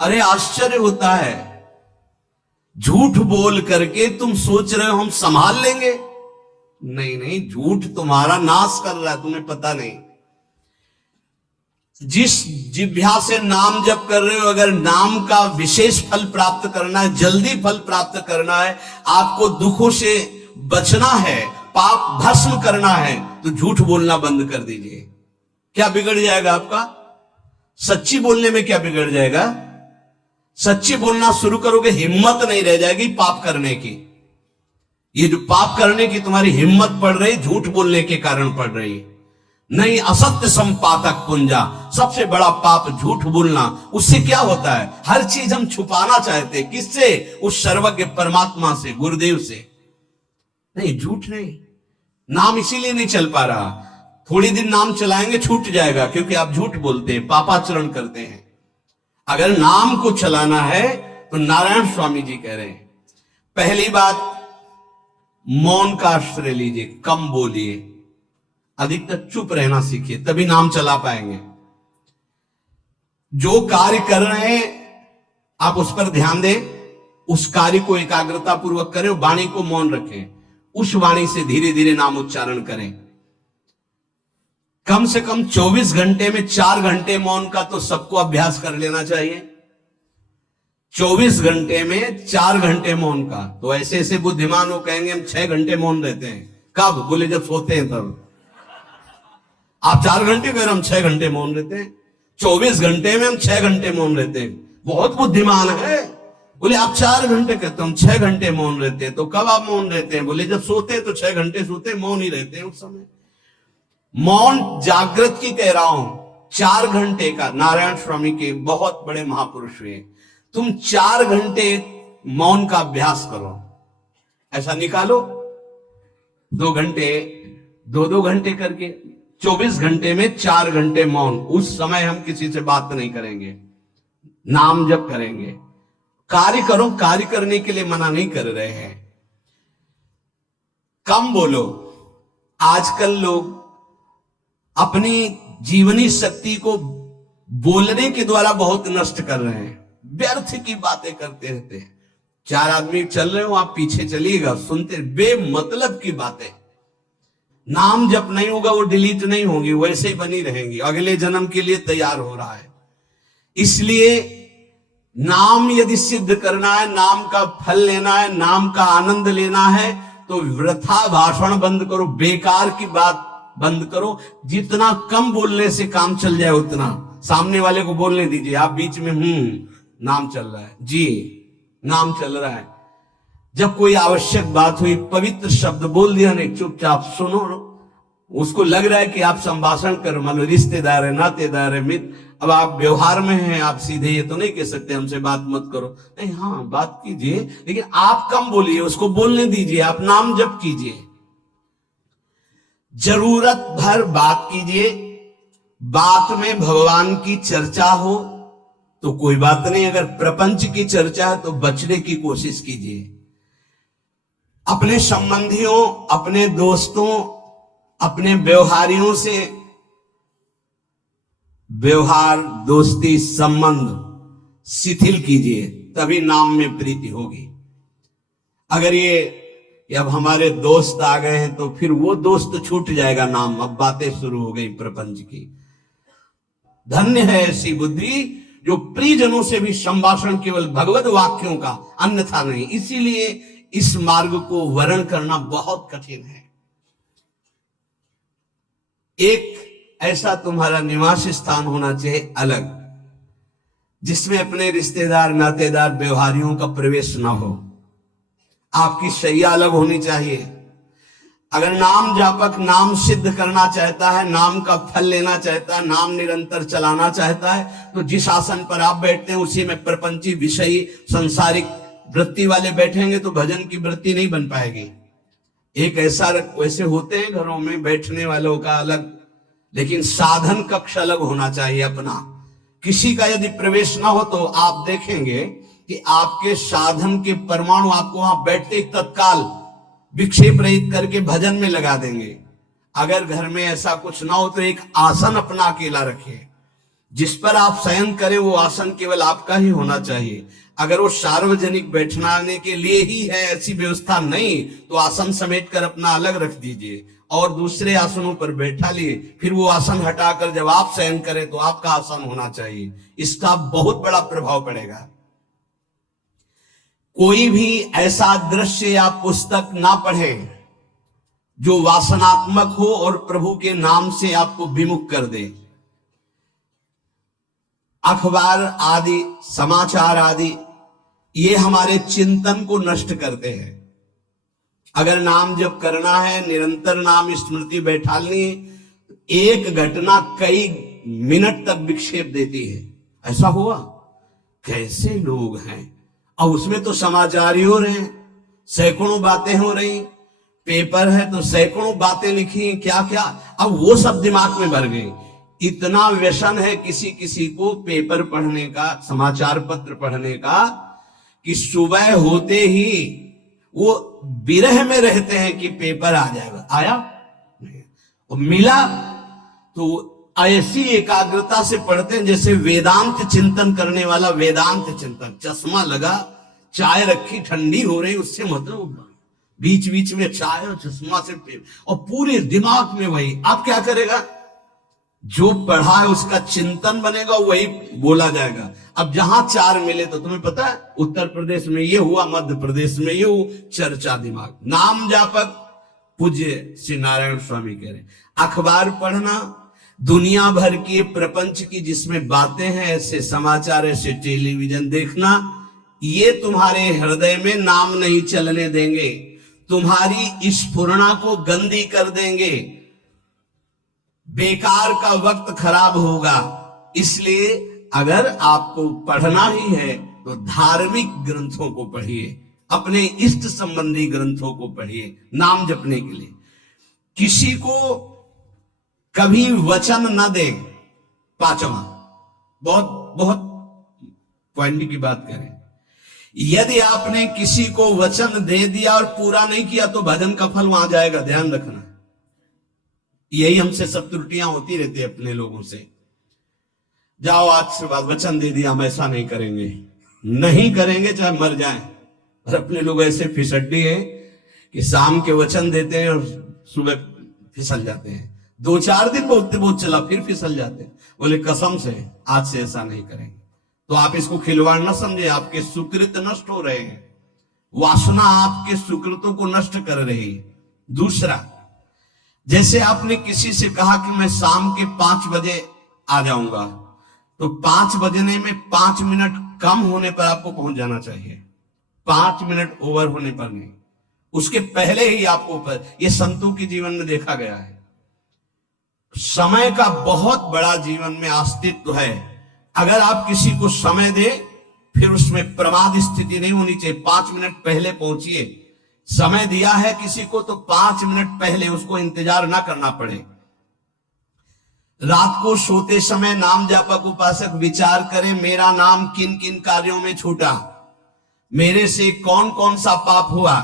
अरे आश्चर्य होता है, झूठ बोल करके तुम सोच रहे हो हम संभाल लेंगे। नहीं नहीं, झूठ तुम्हारा नाश कर रहा है, तुम्हें पता नहीं। जिस जिह्वा से नाम जप कर रहे हो, अगर नाम का विशेष फल प्राप्त करना है, जल्दी फल प्राप्त करना है, आपको दुखों से बचना है, पाप भस्म करना है, तो झूठ बोलना बंद कर दीजिए। क्या बिगड़ जाएगा आपका? सच्ची बोलने में क्या बिगड़ जाएगा? सच्ची बोलना शुरू करोगे, हिम्मत नहीं रह जाएगी पाप करने की। ये जो पाप करने की तुम्हारी हिम्मत पड़ रही, झूठ बोलने के कारण पड़ रही। नहीं, असत्य संपातक पुंजा, सबसे बड़ा पाप झूठ बोलना। उससे क्या होता है? हर चीज हम छुपाना चाहते, किससे? उस सर्वज्ञ परमात्मा से, गुरुदेव से। नहीं, झूठ नहीं। नाम इसीलिए नहीं चल पा रहा, थोड़ी दिन नाम चलाएंगे छूट जाएगा, क्योंकि आप झूठ बोलते हैं, पापाचरण करते हैं। अगर नाम को चलाना है तो नारायण स्वामी जी कह रहे हैं, पहली बात मौन का आश्रय लीजिए, कम बोलिए, अधिकतर चुप रहना सीखिए, तभी नाम चला पाएंगे। जो कार्य कर रहे हैं आप उस पर ध्यान दें, उस कार्य को एकाग्रता पूर्वक करें, वाणी को मौन रखें, उस वाणी से धीरे धीरे नाम उच्चारण करें। कम से कम 24 घंटे में 4 घंटे मौन का तो सबको अभ्यास कर लेना चाहिए। 24 घंटे में 4 घंटे मौन का। तो ऐसे ऐसे बुद्धिमान लोग कहेंगे हम 6 घंटे मौन रहते हैं। कब? बोले जब सोते हैं तब। आप 4 घंटे कह रहे, हम 6 घंटे मौन रहते हैं। 24 घंटे में हम 6 घंटे मौन रहते हैं, बहुत बुद्धिमान है। बोले आप 4 घंटे कहते, हम 6 घंटे मौन रहते हैं। तो कब आप मौन रहते हैं? बोले जब सोते हैं तो 6 घंटे सोते हैं, मौन ही रहते हैं उस समय। मौन जागृत की कह रहा हूं, 4 घंटे का। नारायण स्वामी के बहुत बड़े महापुरुष हुए, तुम 4 घंटे मौन का अभ्यास करो, ऐसा निकालो 2 घंटे, 2 घंटे करके 24 घंटे में 4 घंटे मौन। उस समय हम किसी से बात नहीं करेंगे, नाम जप करेंगे। कार्य करो, कार्य करने के लिए मना नहीं कर रहे हैं। कम बोलो। आजकल लोग अपनी जीवनी शक्ति को बोलने के द्वारा बहुत नष्ट कर रहे हैं, व्यर्थ की बातें करते रहते हैं। 4 आदमी चल रहे हो, आप पीछे चलिएगा, सुनते, बेमतलब की बातें। नाम जप नहीं होगा, वो डिलीट नहीं होगी, वैसे ही बनी रहेंगी, अगले जन्म के लिए तैयार हो रहा है। इसलिए नाम यदि सिद्ध करना है, नाम का फल लेना है, नाम का आनंद लेना है, तो वृथा भाषण बंद करो, बेकार की बात बंद करो। जितना कम बोलने से काम चल जाए उतना। सामने वाले को बोलने दीजिए, आप बीच में नाम चल रहा है जी, नाम चल रहा है। जब कोई आवश्यक बात हुई, पवित्र शब्द बोल दिया, नहीं चुपचाप सुनो। उसको लग रहा है कि आप संभाषण कर, मान लो रिश्तेदार है, नातेदार है, मित्र, अब आप व्यवहार में हैं, आप सीधे ये तो नहीं कह सकते हमसे बात मत करो, नहीं, हाँ बात कीजिए, लेकिन आप कम बोलिए, उसको बोलने दीजिए, आप नाम जप कीजिए, जरूरत भर बात कीजिए। बात में भगवान की चर्चा हो तो कोई बात नहीं, अगर प्रपंच की चर्चा है तो बचने की कोशिश कीजिए। अपने संबंधियों, अपने दोस्तों, अपने व्यवहारियों से व्यवहार, दोस्ती, संबंध शिथिल कीजिए, तभी नाम में प्रीति होगी। अगर ये अब हमारे दोस्त आ गए हैं तो फिर वो दोस्त छूट जाएगा नाम, अब बातें शुरू हो गई प्रपंच की। धन्य है ऐसी बुद्धि जो प्रियजनों से भी संभाषण केवल भगवत वाक्यों का, अन्यथा नहीं। इसीलिए इस मार्ग को वर्ण करना बहुत कठिन है। एक ऐसा तुम्हारा निवास स्थान होना चाहिए अलग, जिसमें अपने रिश्तेदार, नातेदार, व्यवहारियों का प्रवेश ना हो। आपकी शैया अलग होनी चाहिए। अगर नाम जापक नाम सिद्ध करना चाहता है, नाम का फल लेना चाहता है, नाम निरंतर चलाना चाहता है, तो जिस आसन पर आप बैठते हैं उसी में प्रपंची, विषयी, संसारिक वृत्ति वाले बैठेंगे तो भजन की वृत्ति नहीं बन पाएगी। एक ऐसा, वैसे होते हैं घरों में बैठने वालों का अलग, लेकिन साधन कक्ष अलग होना चाहिए अपना। किसी का यदि प्रवेश ना हो तो आप देखेंगे कि आपके साधन के परमाणु आपको वहां बैठते तत्काल विक्षेप रहित करके भजन में लगा देंगे। अगर घर में ऐसा कुछ ना हो तो एक आसन अपना अकेला रखिए, जिस पर आप शयन करें वो आसन केवल आपका ही होना चाहिए। अगर वो सार्वजनिक बैठने के लिए ही है, ऐसी व्यवस्था नहीं, तो आसन समेटकर अपना अलग रख दीजिए और दूसरे आसनों पर बैठा लिए, फिर वो आसन हटाकर जब आप शयन करें तो आपका आसन होना चाहिए। इसका बहुत बड़ा प्रभाव पड़ेगा। कोई भी ऐसा दृश्य या पुस्तक ना पढ़ें जो वासनात्मक हो और प्रभु के नाम से आपको विमुख कर दे। अखबार आदि, समाचार आदि, ये हमारे चिंतन को नष्ट करते हैं। अगर नाम जप करना है, निरंतर नाम स्मृति बैठालनी, एक घटना कई मिनट तक विक्षेप देती है। ऐसा हुआ, कैसे लोग हैं, और उसमें तो समाचार ही हो रहे हैं, सैकड़ों बातें हो रही, पेपर है तो सैकड़ों बातें लिखी, क्या क्या, अब वो सब दिमाग में भर गई। इतना व्यसन है किसी किसी को पेपर पढ़ने का, समाचार पत्र पढ़ने का, कि सुबह होते ही वो विरह में रहते हैं कि पेपर आ जाएगा। आया नहीं, और मिला तो ऐसी एकाग्रता से पढ़ते हैं जैसे वेदांत चिंतन करने वाला वेदांत चिंतन। चश्मा लगा, चाय रखी, ठंडी हो रही, उससे मतलब बीच बीच में चाय और चश्मा से पेपर, और पूरे दिमाग में वही। आप क्या करेगा, जो पढ़ा है उसका चिंतन बनेगा, वही बोला जाएगा। अब जहां चार मिले तो तुम्हें पता है, उत्तर प्रदेश में ये हुआ, मध्य प्रदेश में ये हुआ, चर्चा दिमाग। नाम जापक पूज्य श्री नारायण स्वामी कह रहे, अखबार पढ़ना, दुनिया भर की प्रपंच की जिसमें बातें हैं, ऐसे समाचार, ऐसे टेलीविजन देखना, ये तुम्हारे हृदय में नाम नहीं चलने देंगे, तुम्हारी स्फुरणा को गंदी कर देंगे, बेकार का वक्त खराब होगा। इसलिए अगर आपको पढ़ना ही है तो धार्मिक ग्रंथों को पढ़िए, अपने इष्ट संबंधी ग्रंथों को पढ़िए नाम जपने के लिए। किसी को कभी वचन न दे। पांचवा, बहुत बहुत पॉइंट की बात करें, यदि आपने किसी को वचन दे दिया और पूरा नहीं किया तो भजन का फल वहां जाएगा, ध्यान रखना। यही हमसे सब त्रुटियां होती रहती है अपने लोगों से। जाओ आज से बाद वचन दे दिया, हम ऐसा नहीं करेंगे, नहीं करेंगे चाहे मर जाएं। और अपने लोग ऐसे फिसड्डी हैं कि शाम के वचन देते हैं और सुबह फिसल जाते हैं, 2-4 दिन बोलते बहुत चला, फिर फिसल जाते हैं। बोले कसम से आज से ऐसा नहीं करेंगे। तो आप इसको खिलवाड़ न समझे, आपके सुकृत नष्ट हो रहे हैं, वासना आपके सुकृतों को नष्ट कर रही है। दूसरा, जैसे आपने किसी से कहा कि मैं शाम के 5 बजे आ जाऊंगा, तो 5 बजने में 5 मिनट कम होने पर आपको पहुंच जाना चाहिए, 5 मिनट ओवर होने पर नहीं, उसके पहले ही आपको ऊपर। ये संतों के जीवन में देखा गया है। समय का बहुत बड़ा जीवन में अस्तित्व है। अगर आप किसी को समय दे, फिर उसमें प्रमाद स्थिति नहीं होनी चाहिए। 5 मिनट पहले पहुंचिए। समय दिया है किसी को तो 5 मिनट पहले उसको इंतजार ना करना पड़े। रात को सोते समय नाम जापक उपासक विचार करें, मेरा नाम किन किन कार्यों में छूटा, मेरे से कौन कौन सा पाप हुआ,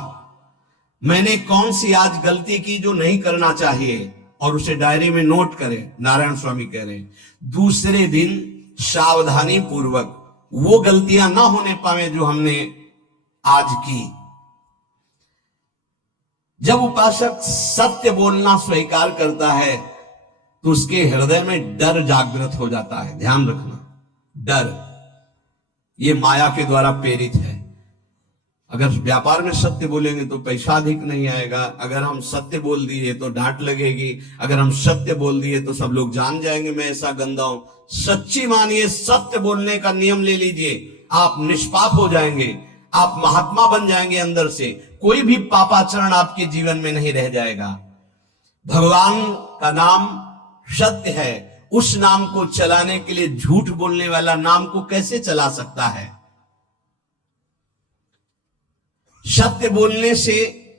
मैंने कौन सी आज गलती की जो नहीं करना चाहिए, और उसे डायरी में नोट करें। नारायण स्वामी कह रहे हैं दूसरे दिन सावधानी पूर्वक वो गलतियां ना होने पावे जो हमने आज की। जब उपासक सत्य बोलना स्वीकार करता है तो उसके हृदय में डर जागृत हो जाता है। ध्यान रखना, डर ये माया के द्वारा प्रेरित है। अगर व्यापार में सत्य बोलेंगे तो पैसा अधिक नहीं आएगा, अगर हम सत्य बोल दिए तो डांट लगेगी, अगर हम सत्य बोल दिए तो सब लोग जान जाएंगे मैं ऐसा गंदा हूं। सच्ची मानिए, सत्य बोलने का नियम ले लीजिए, आप निष्पाप हो जाएंगे, आप महात्मा बन जाएंगे अंदर से, कोई भी पापाचरण आपके जीवन में नहीं रह जाएगा। भगवान का नाम सत्य है, उस नाम को चलाने के लिए झूठ बोलने वाला नाम को कैसे चला सकता है। सत्य बोलने से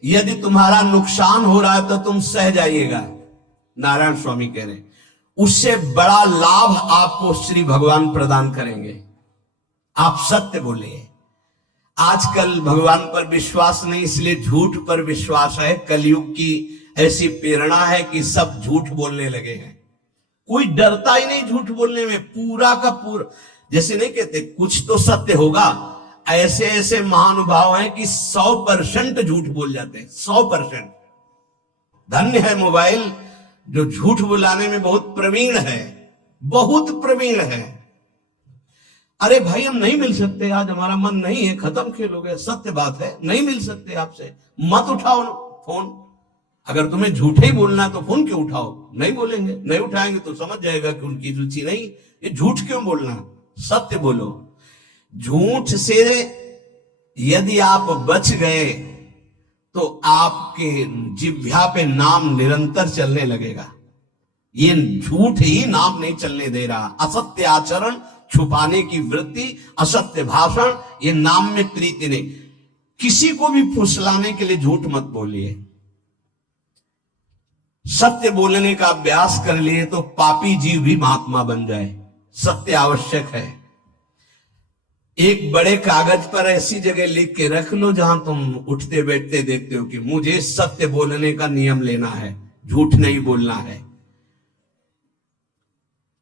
यदि तुम्हारा नुकसान हो रहा है तो तुम सह जाइएगा। नारायण स्वामी कह रहे हैं उससे बड़ा लाभ आपको श्री भगवान प्रदान करेंगे। आप सत्य बोलिए। आजकल भगवान पर विश्वास नहीं, इसलिए झूठ पर विश्वास है। कलयुग की ऐसी प्रेरणा है कि सब झूठ बोलने लगे हैं। कोई डरता ही नहीं झूठ बोलने में, पूरा का पूरा। जैसे नहीं कहते कुछ तो सत्य होगा, ऐसे ऐसे महानुभाव हैं कि 100% झूठ बोल जाते हैं, 100%। धन्य है मोबाइल जो झूठ बुलाने में बहुत प्रवीण है, बहुत प्रवीण है। अरे भाई हम नहीं मिल सकते, आज हमारा मन नहीं है, खत्म खेल हो गया, सत्य बात है, नहीं मिल सकते आपसे, मत उठाओ फोन। अगर तुम्हें झूठे ही बोलना है तो फोन क्यों उठाओ? नहीं बोलेंगे, नहीं उठाएंगे तो समझ जाएगा कि उनकी रुचि नहीं। ये झूठ क्यों बोलना, सत्य बोलो। झूठ से यदि आप बच गए तो आपके जिह्वा पे नाम निरंतर चलने लगेगा। ये झूठ ही नाम नहीं चलने दे रहा। असत्य आचरण, छुपाने की वृत्ति, असत्य भाषण, ये नाम में प्रीति नहीं। किसी को भी फुसलाने के लिए झूठ मत बोलिए। सत्य बोलने का अभ्यास कर लिए तो पापी जीव भी महात्मा बन जाए। सत्य आवश्यक है। एक बड़े कागज पर ऐसी जगह लिख के रख लो जहां तुम उठते बैठते देखते हो कि मुझे सत्य बोलने का नियम लेना है, झूठ नहीं बोलना है।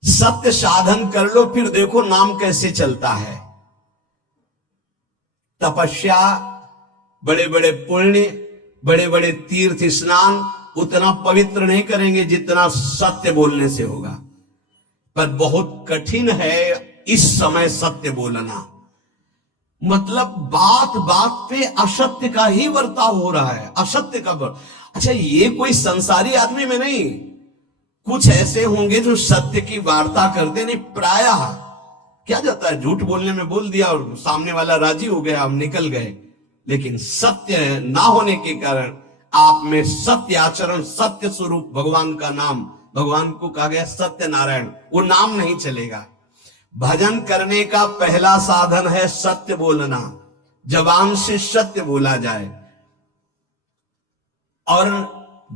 सत्य साधन कर लो, फिर देखो नाम कैसे चलता है। तपस्या, बड़े बड़े पुण्य, बड़े बड़े तीर्थ स्नान उतना पवित्र नहीं करेंगे जितना सत्य बोलने से होगा। पर बहुत कठिन है इस समय सत्य बोलना। मतलब बात बात पे असत्य का ही बर्ताव हो रहा है, असत्य का अच्छा, ये कोई संसारी आदमी में नहीं, कुछ ऐसे होंगे जो सत्य की वार्ता करते नहीं। प्रायः क्या जाता है, झूठ बोलने में बोल दिया और सामने वाला राजी हो गया, हम निकल गए। लेकिन सत्य ना होने के कारण आप में सत्य आचरण, सत्य स्वरूप भगवान का नाम, भगवान को कहा गया सत्य नारायण, वो नाम नहीं चलेगा। भजन करने का पहला साधन है सत्य बोलना। जबान से सत्य बोला जाए। और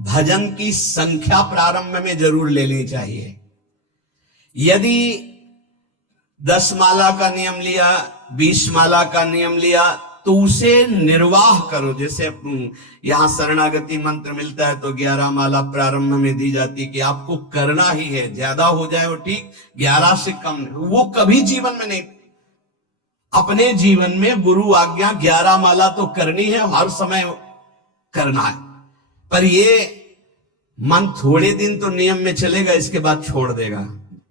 भजन की संख्या प्रारंभ में जरूर लेनी चाहिए। यदि 10 माला का नियम लिया, 20 माला का नियम लिया, तो उसे निर्वाह करो। जैसे यहां शरणागति मंत्र मिलता है तो 11 माला प्रारंभ में दी जाती है कि आपको करना ही है, ज्यादा हो जाए वो ठीक, 11 से कम वो कभी जीवन में नहीं। अपने जीवन में गुरु आज्ञा 11 माला तो करनी है, हर समय करना है। पर ये मन थोड़े दिन तो नियम में चलेगा, इसके बाद छोड़ देगा।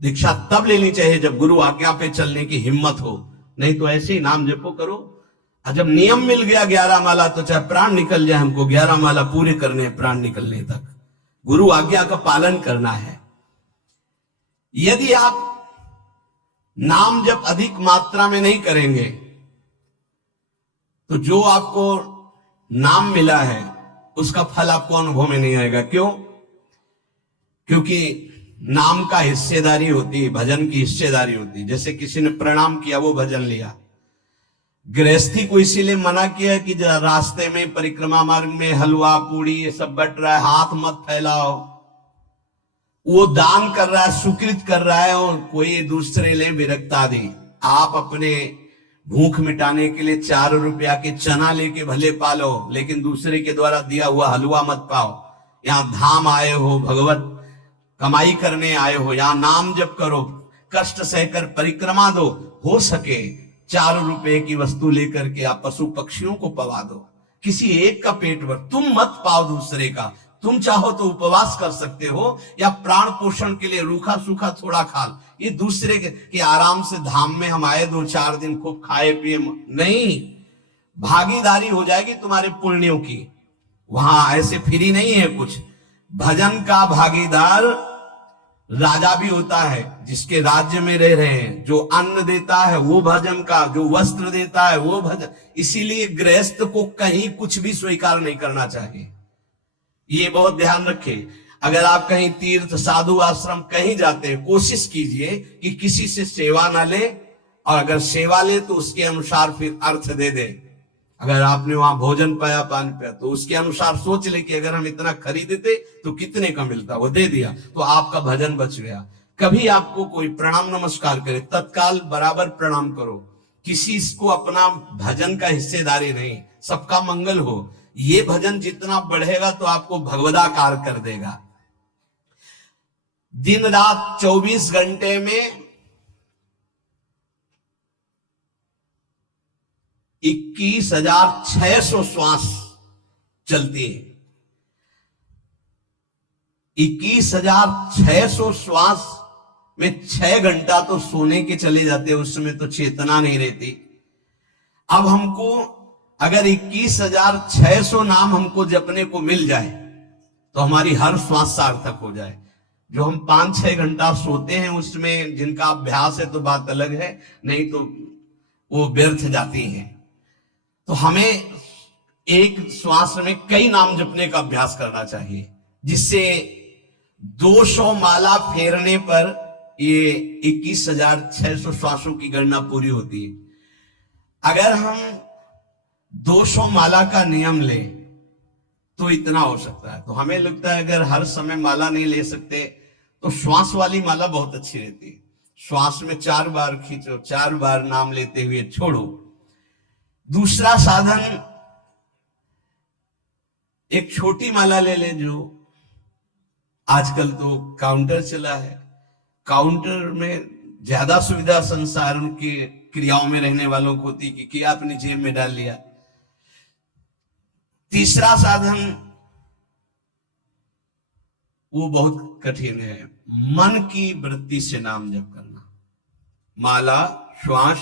दीक्षा तब लेनी चाहिए जब गुरु आज्ञा पे चलने की हिम्मत हो, नहीं तो ऐसे ही नाम जपो करो। जब नियम मिल गया 11 माला तो चाहे प्राण निकल जाए, हमको 11 माला पूरे करने हैं, प्राण निकलने तक गुरु आज्ञा का पालन करना है। यदि आप नाम जब अधिक मात्रा में नहीं करेंगे तो जो आपको नाम मिला है उसका फल आपको अनुभव में नहीं आएगा। क्यों? क्योंकि नाम का हिस्सेदारी होती है, भजन की हिस्सेदारी होती है। जैसे किसी ने प्रणाम किया, वो भजन लिया। गृहस्थी को इसीलिए मना किया कि रास्ते में परिक्रमा मार्ग में हलवा पूड़ी ये सब बट रहा है, हाथ मत फैलाओ। वो दान कर रहा है, सुकृत कर रहा है, और कोई दूसरे ले विरक्त आदि। आप अपने भूख मिटाने के लिए 4 रुपया के चना लेके भले पालो, लेकिन दूसरे के द्वारा दिया हुआ हलवा मत पाओ। यहां धाम आए हो, भगवत कमाई करने आए हो, यहां नाम जप करो, कष्ट सहकर परिक्रमा दो। हो सके 4 रुपए की वस्तु लेकर के आप पशु पक्षियों को पवा दो, किसी एक का पेट भर। तुम मत पाओ दूसरे का। तुम चाहो तो उपवास कर सकते हो, या प्राण पोषण के लिए रूखा सूखा थोड़ा खा। ये दूसरे के आराम से धाम में हम आए 2-4 दिन खूब खाए पिए नहीं, भागीदारी हो जाएगी तुम्हारे पुण्यों की। वहां ऐसे फ्री नहीं है कुछ। भजन का भागीदार राजा भी होता है, जिसके राज्य में रह रहे हैं। जो अन्न देता है वो भजन का, जो वस्त्र देता है वो भजन। इसीलिए गृहस्थ को कहीं कुछ भी स्वीकार नहीं करना चाहिए। ये बहुत ध्यान रखें। अगर आप कहीं तीर्थ साधु आश्रम कहीं जाते हैं, कोशिश कीजिए कि किसी से सेवा ना ले, और अगर सेवा ले तो उसके अनुसार फिर अर्थ दे दे। अगर आपने वहां भोजन पाया, पान पाया, तो उसके अनुसार सोच ले कि अगर हम इतना खरीदते तो कितने का मिलता, वो दे दिया तो आपका भजन बच गया। कभी आपको कोई प्रणाम नमस्कार करे, तत्काल बराबर प्रणाम करो। किसी को अपना भजन का हिस्सेदारी नहीं, सबका मंगल हो। ये भजन जितना बढ़ेगा तो आपको भगवदाकार कर देगा। दिन रात 24 घंटे में 21,600 श्वास चलती है। 21,600 श्वास में 6 घंटा तो सोने के चले जाते, उसमें तो चेतना नहीं रहती। अब हमको अगर 21,600 नाम हमको जपने को मिल जाए तो हमारी हर श्वास सार्थक हो जाए। जो हम 5-6 घंटा सोते हैं उसमें जिनका अभ्यास है तो बात अलग है, नहीं तो वो व्यर्थ जाती है। तो हमें एक श्वास में कई नाम जपने का अभ्यास करना चाहिए, जिससे 200 माला फेरने पर ये 21,600 श्वासों की गणना पूरी होती है। अगर हम 200 माला का नियम लें तो इतना हो सकता है। तो हमें लगता है अगर हर समय माला नहीं ले सकते तो श्वास वाली माला बहुत अच्छी रहती है। श्वास में 4 बार खींचो, 4 बार नाम लेते हुए छोड़ो। दूसरा साधन, एक छोटी माला ले ले, जो आजकल तो काउंटर चला है, काउंटर में ज्यादा सुविधा संसार की क्रियाओं में रहने वालों को होती कि किया अपनी जेब में डाल लिया। तीसरा साधन वो बहुत कठिन है, मन की वृत्ति से नाम जप करना। माला, श्वास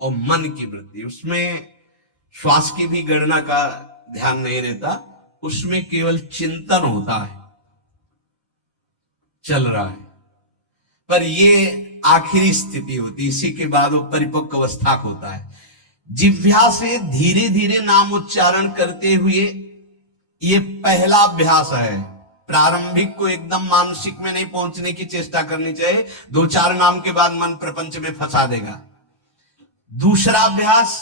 और मन की वृत्ति, उसमें श्वास की भी गणना का ध्यान नहीं रहता, उसमें केवल चिंतन होता है, चल रहा है। पर ये आखिरी स्थिति होती, इसी के बाद वो परिपक्व अवस्था होता है। जिह्वा से धीरे धीरे नाम उच्चारण करते हुए ये पहला अभ्यास है। प्रारंभिक को एकदम मानसिक में नहीं पहुंचने की चेष्टा करनी चाहिए, 2-4 नाम के बाद मन प्रपंच में फंसा देगा। दूसरा अभ्यास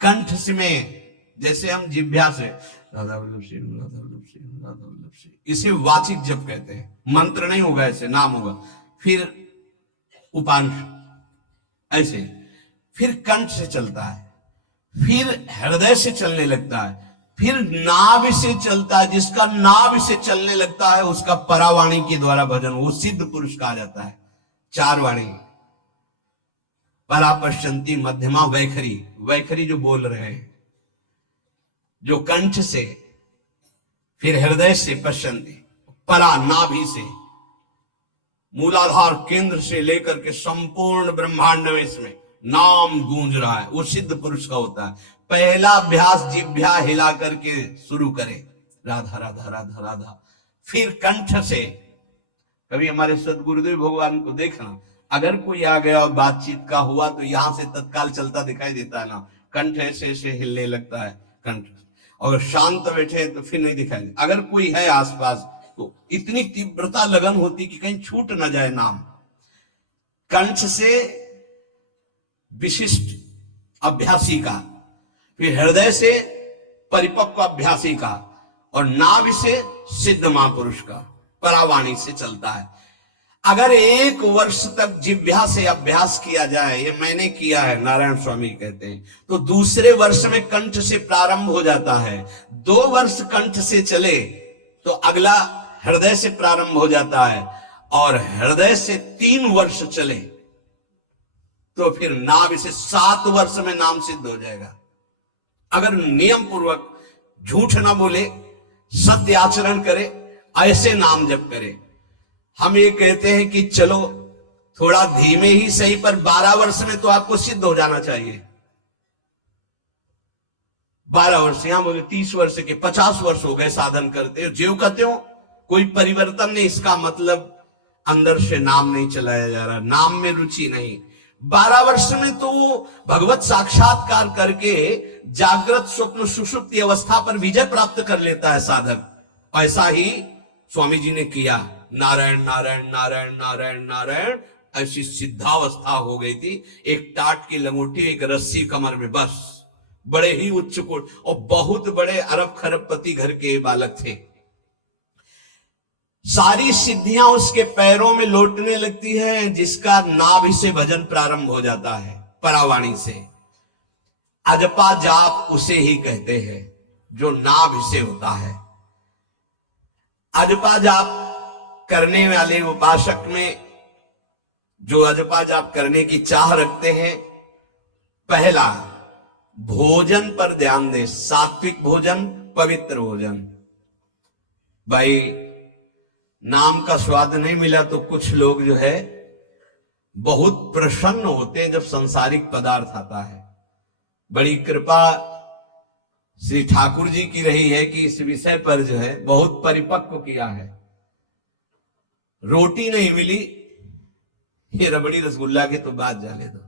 कंठ से में, जैसे हम जिह्वा से राधा वल्लभ श्री राधा वल्लभ श्री राधा वल्लभ श्री, इसे वाचिक जप कहते हैं। मंत्र नहीं होगा, ऐसे नाम होगा, फिर उपांश ऐसे, फिर कंठ से चलता है, फिर हृदय से चलने लगता है, फिर नाभि से चलता है। जिसका नाभि से चलने लगता है उसका परावाणी के द्वारा भजन, वो सिद्ध पुरुष कहा जाता है। 4 वाणी, परापश्यंती, मध्यमा, वैखरी। वैखरी जो बोल रहे हैं, जो कंठ से, फिर हृदय से पश्यंती, परा नाभि से, मूलाधार केंद्र से लेकर के संपूर्ण ब्रह्मांड में इसमें नाम गूंज रहा है, वो सिद्ध पुरुष का होता है। पहला अभ्यास जिह्वा हिला करके शुरू करें, राधा राधा राधा राधा। फिर कंठ से, कभी हमारे सदगुरुदेव भगवान को देखना, अगर कोई आ गया और बातचीत का हुआ तो यहां से तत्काल चलता दिखाई देता है ना, कंठ ऐसे ऐसे हिलने लगता है कंठ। और शांत बैठे तो फिर नहीं दिखाई देता। अगर कोई है आसपास तो इतनी तीव्रता लगन होती कि कहीं छूट ना जाए नाम। कंठ से विशिष्ट अभ्यासी का, फिर हृदय से परिपक्व अभ्यासी का, और नाभि से सिद्ध महापुरुष का, परावाणी से चलता है। अगर 1 वर्ष तक जिह्वा से अभ्यास किया जाए, ये मैंने किया है, नारायण स्वामी कहते हैं, तो दूसरे वर्ष में कंठ से प्रारंभ हो जाता है। 2 वर्ष कंठ से चले तो अगला हृदय से प्रारंभ हो जाता है, और हृदय से 3 वर्ष चले तो फिर नाभि से 7 वर्ष में नाम सिद्ध हो जाएगा। अगर नियम पूर्वक झूठ ना बोले, सत्य आचरण करे, ऐसे नाम जप करे। हम ये कहते हैं कि चलो थोड़ा धीमे ही सही, पर 12 वर्ष में तो आपको सिद्ध हो जाना चाहिए। 12 वर्ष, यहां बोले 30 वर्ष के 50 वर्ष हो गए साधन करते हो, ज्यों कहते हो कोई परिवर्तन नहीं। इसका मतलब अंदर से नाम नहीं चलाया जा रहा, नाम में रुचि नहीं। 12 वर्ष में तो भगवत साक्षात्कार करके जागृत स्वप्न सुषुप्ति अवस्था पर विजय प्राप्त कर लेता है साधक। ऐसा ही स्वामी जी ने किया। नारायण नारायण नारायण नारायण नारायण, ऐसी सिद्धावस्था हो गई थी। एक टाट की लंगोटी, एक रस्सी कमर में, बस। बड़े ही उच्च कोट और बहुत बड़े अरब खरबपति घर के बालक थे। सारी सिद्धियां उसके पैरों में लौटने लगती है, जिसका नाभि से भजन प्रारंभ हो जाता है, परावाणी से। अजपा जाप उसे ही कहते हैं जो नाभि से होता है। अजपा जाप करने वाले उपासक में जो अजपा जाप करने की चाह रखते हैं, पहला भोजन पर ध्यान दें। सात्विक भोजन, पवित्र भोजन। भाई नाम का स्वाद नहीं मिला तो कुछ लोग जो है बहुत प्रसन्न होते हैं जब सांसारिक पदार्थ आता है। बड़ी कृपा श्री ठाकुर जी की रही है कि इस विषय पर जो है बहुत परिपक्व किया है। रोटी नहीं मिली, ये रबड़ी रसगुल्ला की तो बात जाने दो।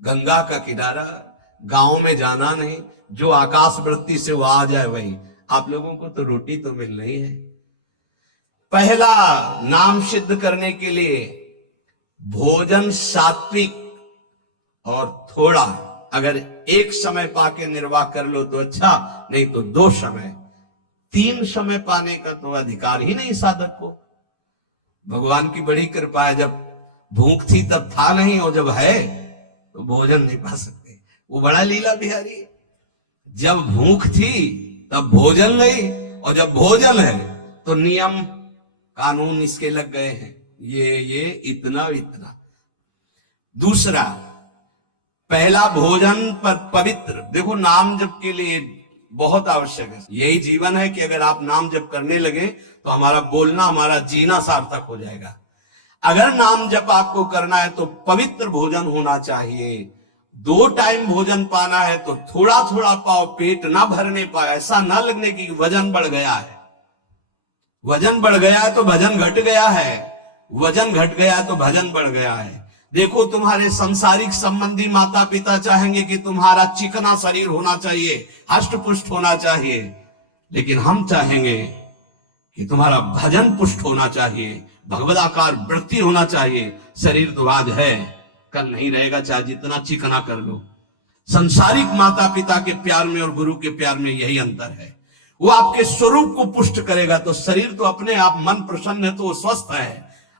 गंगा का किनारा, गांव में जाना नहीं, जो आकाश वृत्ति से वो आ जाए वही। आप लोगों को तो रोटी तो मिल रही है। पहला नाम सिद्ध करने के लिए भोजन सात्विक और थोड़ा, अगर एक समय पाके निर्वाह कर लो तो अच्छा, नहीं तो 2 समय, 3 समय पाने का तो अधिकार ही नहीं साधक को। भगवान की बड़ी कृपा है, जब भूख थी तब था नहीं, और जब है तो भोजन नहीं पा सकते। वो बड़ा लीला बिहारी है। जब भूख थी तब भोजन नहीं, और जब भोजन है तो नियम कानून इसके लग गए हैं, ये इतना इतना। दूसरा, पहला भोजन पर पवित्र। देखो नाम जप के लिए बहुत आवश्यक है। यही जीवन है कि अगर आप नाम जप करने लगे तो हमारा बोलना, हमारा जीना सार्थक हो जाएगा। अगर नाम जप आपको करना है तो पवित्र भोजन होना चाहिए। 2 टाइम भोजन पाना है तो थोड़ा थोड़ा पाओ, पेट ना भरने पाए। ऐसा ना लगने की वजन बढ़ गया है। वजन बढ़ गया है तो भजन घट गया है, वजन घट गया है तो भजन बढ़ गया है। देखो तुम्हारे संसारिक संबंधी माता पिता चाहेंगे कि तुम्हारा चिकना शरीर होना चाहिए, हष्ट पुष्ट होना चाहिए, लेकिन हम चाहेंगे कि तुम्हारा भजन पुष्ट होना चाहिए, भगवदाकार वृत्ति होना चाहिए। शरीर तो आज है, कल नहीं रहेगा, चाहे जितना चिकना कर लो। संसारिक माता पिता के प्यार में और गुरु के प्यार में यही अंतर है। वो आपके स्वरूप को पुष्ट करेगा तो शरीर तो अपने आप, मन प्रसन्न है तो वो स्वस्थ है,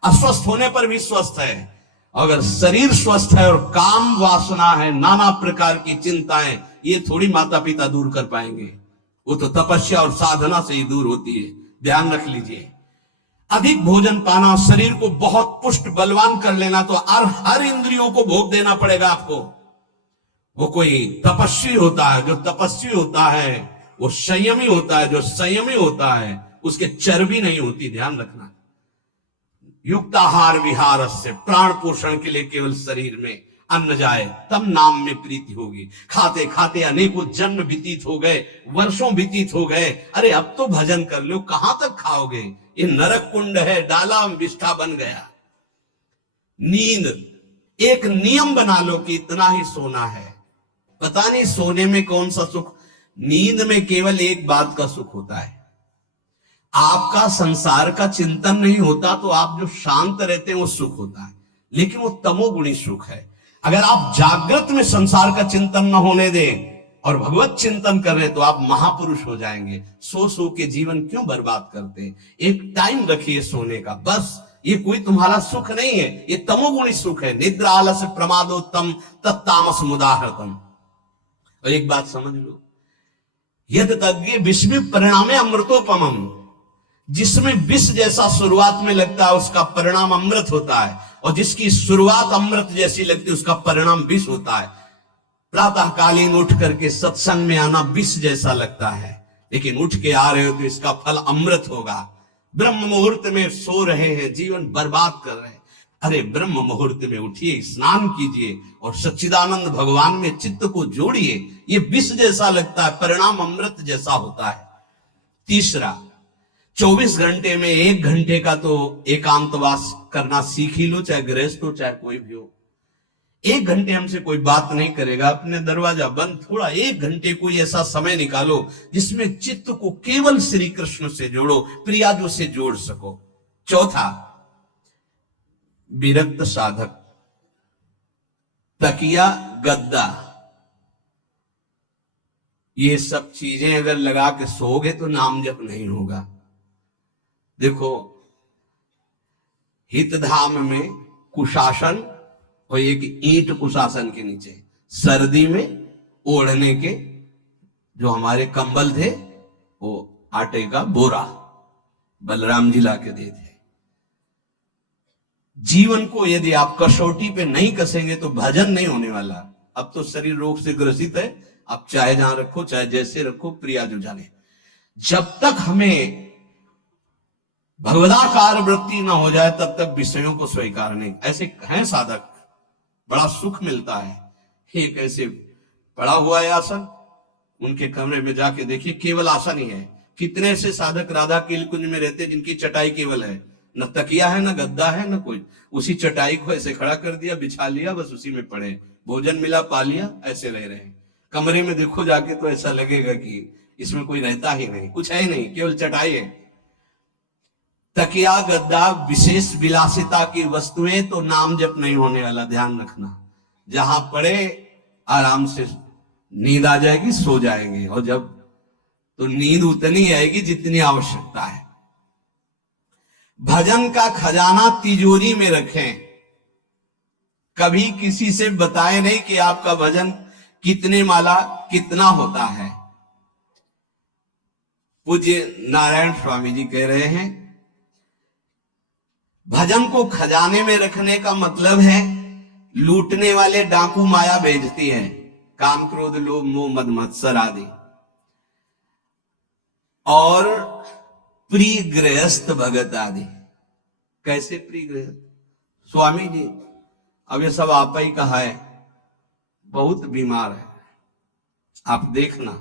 अस्वस्थ होने पर भी स्वस्थ है। अगर शरीर स्वस्थ है और काम वासना है, नाना प्रकार की चिंताएं, ये थोड़ी माता पिता दूर कर पाएंगे। वो तो तपस्या और साधना से ही दूर होती है। ध्यान रख लीजिए। अधिक भोजन पाना, शरीर को बहुत पुष्ट बलवान कर लेना, तो हर इंद्रियों को भोग देना पड़ेगा आपको। वो कोई तपस्वी होता है, जो तपस्वी होता है वो संयमी होता है, जो संयमी होता है उसके चर्बी नहीं होती। ध्यान रखना। युक्ताहार विहार से, प्राण पोषण के लिए केवल शरीर में अन्न जाए तब नाम में प्रीति होगी। खाते खाते अनेकों जन्म व्यतीत हो गए, वर्षों व्यतीत हो गए, अरे अब तो भजन कर लो, कहां तक खाओगे? ये नरक कुंड है, डाला विष्ठा बन गया। नींद, एक नियम बना लो कि इतना ही सोना है। पता नहीं सोने में कौन सा सुख। नींद में केवल एक बात का सुख होता है, आपका संसार का चिंतन नहीं होता, तो आप जो शांत रहते हैं वो सुख होता है, लेकिन वो तमोगुणी सुख है। अगर आप जागृत में संसार का चिंतन न होने दें और भगवत चिंतन कर रहे तो आप महापुरुष हो जाएंगे। सो सो के जीवन क्यों बर्बाद करते हैं? एक टाइम रखिए सोने का, बस। ये कोई तुम्हारा सुख नहीं है, ये तमोगुणी सुख है। निद्रा आलस्य प्रमादोत्तम तत्तामस मुदाहृतम। और एक बात समझ लो, यद तज्ञ विस्मि परिणामे अमृतोपमम। जिसमें विष जैसा शुरुआत में लगता है उसका परिणाम अमृत होता है, और जिसकी शुरुआत अमृत जैसी लगती है उसका परिणाम विष होता है। प्रातःकालीन उठ करके सत्संग में आना विष जैसा लगता है, लेकिन उठ के आ रहे हो तो इसका फल अमृत होगा। ब्रह्म मुहूर्त में सो रहे हैं, जीवन बर्बाद कर रहे हैं, अरे ब्रह्म मुहूर्त में उठिए, स्नान कीजिए और सच्चिदानंद भगवान में चित्त को जोड़िए। ये विष जैसा लगता है, परिणाम अमृत जैसा होता है। तीसरा, 24 घंटे में 1 घंटे का तो एकांतवास करना सीख ही लो, चाहे गृहस्थ हो चाहे कोई भी हो। 1 घंटे हमसे कोई बात नहीं करेगा, अपने दरवाजा बंद, थोड़ा 1 घंटे कोई ऐसा समय निकालो जिसमें चित्त को केवल श्री कृष्ण से जोड़ो, प्रियाजों से जोड़ सको। चौथा, विरक्त साधक, तकिया गद्दा, ये सब चीजें अगर लगा के सोओगे तो नाम जप नहीं होगा। देखो, हितधाम में कुशासन और एक ईंट कुशासन के नीचे, सर्दी में ओढ़ने के जो हमारे कंबल थे वो आटे का बोरा बलराम जी ला के देते। जीवन को यदि आप कसौटी पे नहीं कसेंगे तो भजन नहीं होने वाला। अब तो शरीर रोग से ग्रसित है, आप चाहे जहां रखो चाहे जैसे रखो, प्रिया जो जाने। जब तक हमें भगवदाकार वृत्ति ना हो जाए तब तक विषयों को स्वीकार नहीं। ऐसे हैं साधक, बड़ा सुख मिलता है। एक ऐसे पड़ा हुआ है आसन, उनके कमरे में जाके देखिए, केवल आसन ही है। कितने से साधक राधा कील कुंज में रहते जिनकी चटाई केवल है, न तकिया है न गद्दा है न कोई, उसी चटाई को ऐसे खड़ा कर दिया, बिछा लिया, बस उसी में पड़े, भोजन मिला पा लिया, ऐसे रह रहे हैं। कमरे में देखो जाके तो ऐसा लगेगा कि इसमें कोई रहता ही नहीं, कुछ है ही नहीं, केवल चटाई है। तकिया गद्दा विशेष विलासिता की वस्तुएं तो नाम जप नहीं होने वाला, ध्यान रखना। जहां पड़े आराम से नींद आ जाएगी, सो जाएंगे, और जब तो नींद उतनी आएगी जितनी आवश्यकता है। भजन का खजाना तिजोरी में रखें, कभी किसी से बताए नहीं कि आपका भजन कितने माला कितना होता है। पूज्य नारायण स्वामी जी कह रहे हैं, भजन को खजाने में रखने का मतलब है लूटने वाले डाकू माया भेजती है, काम क्रोध लोभ मोह मद मत्सर आदि, और प्रिय गृहस्थ भगत आदि। कैसे प्रिय गृहस्थ? स्वामी जी अब ये सब आप ही कहा है, बहुत बीमार है, आप देखना।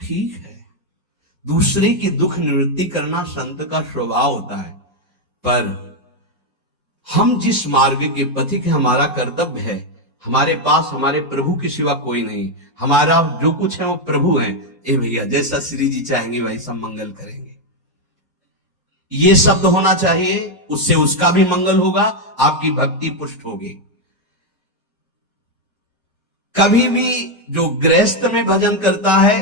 ठीक है, दूसरे की दुख निवृत्ति करना संत का स्वभाव होता है, पर हम जिस मार्ग के पथिक है, हमारा कर्तव्य है, हमारे पास हमारे प्रभु के सिवा कोई नहीं, हमारा जो कुछ है वो प्रभु है। ए भैया, जैसा श्री जी चाहेंगे वैसा मंगल करेंगे, ये शब्द होना चाहिए, उससे उसका भी मंगल होगा, आपकी भक्ति पुष्ट होगी। कभी भी जो गृहस्थ में भजन करता है,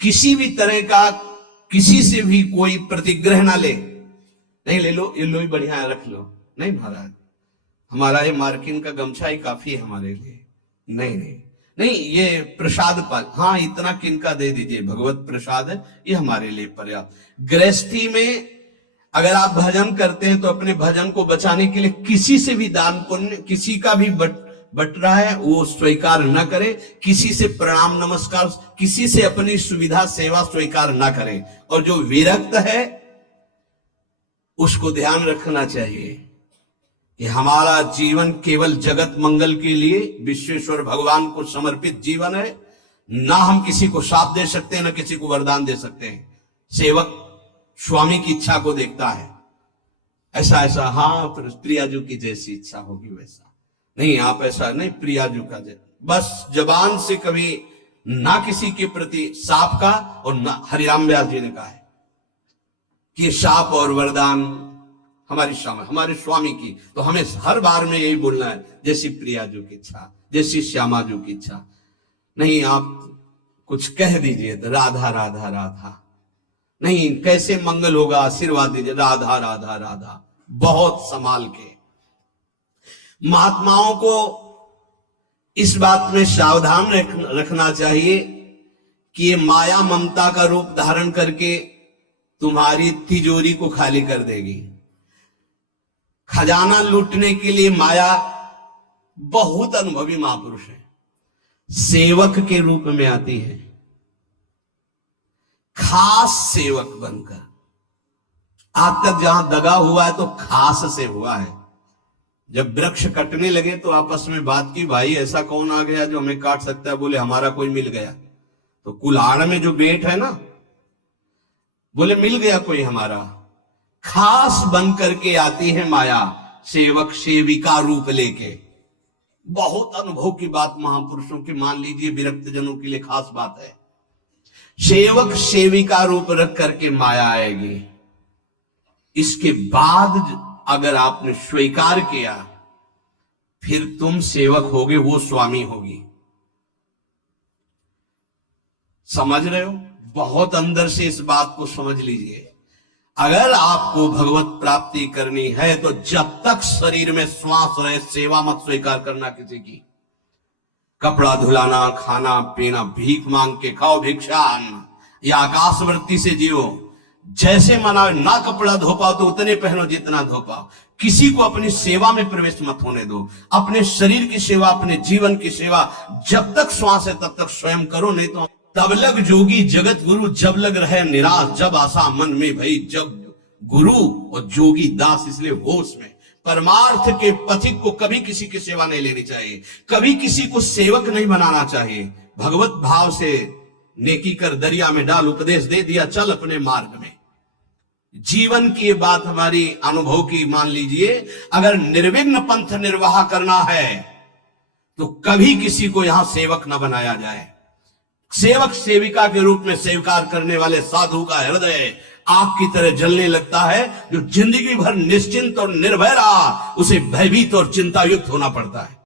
किसी भी तरह का किसी से भी कोई प्रतिग्रह ना ले, नहीं ले लो, ये लो ही बढ़िया है, रख लो, नहीं महाराज हमारा ये मार्किन का गमछा ही काफी है हमारे लिए, नहीं नहीं नहीं, ये प्रसाद पाल, हाँ इतना किनका दे दीजिए, भगवत प्रसाद है, ये हमारे लिए पर्याप्त। गृहस्थी में अगर आप भजन करते हैं तो अपने भजन को बचाने के लिए किसी से भी दान पुण्य, किसी का भी बट रहा है वो स्वीकार न करे, किसी से प्रणाम नमस्कार, किसी से अपनी सुविधा सेवा स्वीकार न करे। और जो विरक्त है उसको ध्यान रखना चाहिए कि हमारा जीवन केवल जगत मंगल के लिए विश्वेश्वर भगवान को समर्पित जीवन है। ना हम किसी को शाप दे सकते हैं, ना किसी को वरदान दे सकते हैं। सेवक स्वामी की इच्छा को देखता है, ऐसा ऐसा, हाँ प्रियाजू की जैसी इच्छा होगी वैसा नहीं, आप ऐसा नहीं, प्रियाजू का बस जबान से कभी ना किसी के प्रति शाप का, और ना हरिराम व्यास जी ने कहा है कि शाप और वरदान हमारी शाम हमारे स्वामी की, तो हमें हर बार में यही बोलना है, जैसी प्रियाजू की इच्छा, जैसी श्यामाजू की इच्छा। नहीं आप कुछ कह दीजिए तो राधा राधा राधा, नहीं कैसे मंगल होगा, आशीर्वाद दीजिए राधा राधा राधा, बहुत संभाल के। महात्माओं को इस बात में सावधान रखना चाहिए कि ये माया ममता का रूप धारण करके तुम्हारी तिजोरी को खाली कर देगी। खजाना लूटने के लिए माया बहुत अनुभवी महापुरुष है, सेवक के रूप में आती है, खास सेवक बनकर। आज तक जहां दगा हुआ है तो खास से हुआ है। जब वृक्ष कटने लगे तो आपस में बात की, भाई ऐसा कौन आ गया जो हमें काट सकता है? बोले हमारा कोई मिल गया। तो कुल्हाड़ में जो बेट है ना, बोले मिल गया कोई हमारा। खास बन करके आती है माया, सेवक सेविका रूप लेके। बहुत अनुभव की बात महापुरुषों की, मान लीजिए विरक्त जनों के लिए खास बात है। सेवक सेविका रूप रख करके माया आएगी। इसके बाद अगर आपने स्वीकार किया, फिर तुम सेवक होगे, वो स्वामी होगी। समझ रहे हो? बहुत अंदर से इस बात को समझ लीजिए। अगर आपको भगवत प्राप्ति करनी है तो जब तक शरीर में श्वास रहे, सेवा मत स्वीकार करना किसी की। कपड़ा धुलाना, खाना पीना, भीख मांग के खाओ, भिक्षा अन्न, या आकाशवृत्ति से जियो। जैसे मना, ना कपड़ा धो पाओ तो उतने पहनो जितना धो पाओ। किसी को अपनी सेवा में प्रवेश मत होने दो। अपने शरीर की सेवा, अपने जीवन की सेवा जब तक श्वास है तब तक स्वयं करो, नहीं तो तब लग जोगी जगत गुरु, जब लग रहे निराश, जब आशा मन में भई, जब गुरु और जोगी दास। इसलिए होश में परमार्थ के पथिक को कभी किसी की सेवा नहीं लेनी चाहिए, कभी किसी को सेवक नहीं बनाना चाहिए। भगवत भाव से नेकी कर दरिया में डाल, उपदेश दे दिया, चल अपने मार्ग में। जीवन की ये बात हमारी अनुभव की मान लीजिए, अगर निर्विघ्न पंथ निर्वाह करना है तो कभी किसी को यहां सेवक न बनाया जाए। सेवक सेविका के रूप में स्वीकार करने वाले साधु का हृदय आग की तरह जलने लगता है। जो जिंदगी भर निश्चिंत और निर्भय रहा, उसे भयभीत और चिंतायुक्त होना पड़ता है।